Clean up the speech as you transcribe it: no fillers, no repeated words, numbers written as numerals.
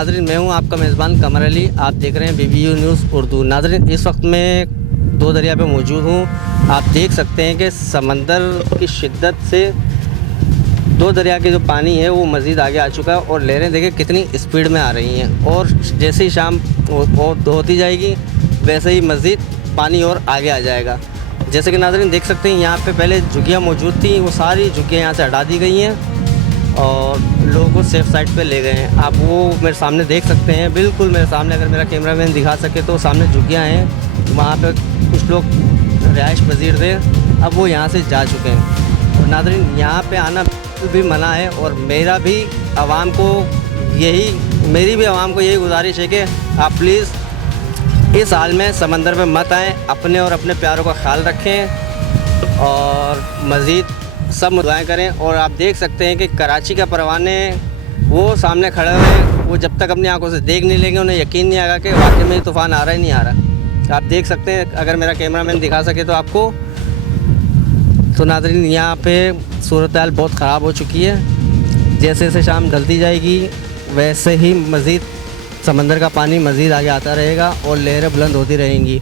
नाज़रीन, मैं हूं आपका मेज़बान कमर अली। आप देख रहे हैं BBU न्यूज़ उर्दू। नाज़रीन, इस वक्त मैं दो दरिया पे मौजूद हूं। आप देख सकते हैं कि समंदर की शिद्दत से दो दरिया के जो पानी है वो मज़ीद आगे आ चुका है और लहरें देखें कितनी स्पीड में आ रही हैं। और जैसे ही शाम होती जाएगी वैसे ही मज़ीद पानी और आगे आ जाएगा। जैसे कि नाज़रीन देख सकते हैं, यहाँ पे पहले झुग्गियाँ मौजूद थी, वो सारी झुग्गियाँ यहाँ से हटा दी गई हैं और लोगों को सेफ़ साइड पे ले गए हैं। आप वो मेरे सामने देख सकते हैं, बिल्कुल मेरे सामने, अगर मेरा कैमरामैन दिखा सके तो सामने झुग्गियाँ हैं, वहाँ पे कुछ लोग रिहाइश पजीर थे, अब वो यहाँ से जा चुके हैं। और नाज़रीन, यहाँ पे आना बिल्कुल भी मना है और मेरी भी आवाम को यही गुजारिश है कि आप प्लीज़ इस हाल में समंदर में मत आएँ, अपने और अपने प्यारों का ख्याल रखें और मज़ीद सब दुआएं करें। और आप देख सकते हैं कि कराची का परवाने वो सामने खड़े हुए हैं, वो जब तक अपनी आंखों से देख नहीं लेंगे उन्हें यकीन नहीं आएगा कि वाकई में तूफ़ान आ रहा है नहीं आ रहा। आप देख सकते हैं, अगर मेरा कैमरामैन दिखा सके तो आपको। तो नाज़रीन, यहाँ पे सूरत हाल बहुत ख़राब हो चुकी है। जैसे जैसे शाम ढलती जाएगी वैसे ही मज़ीद समंदर का पानी मज़ीद आगे आता रहेगा और लहरें बुलंद होती रहेंगी।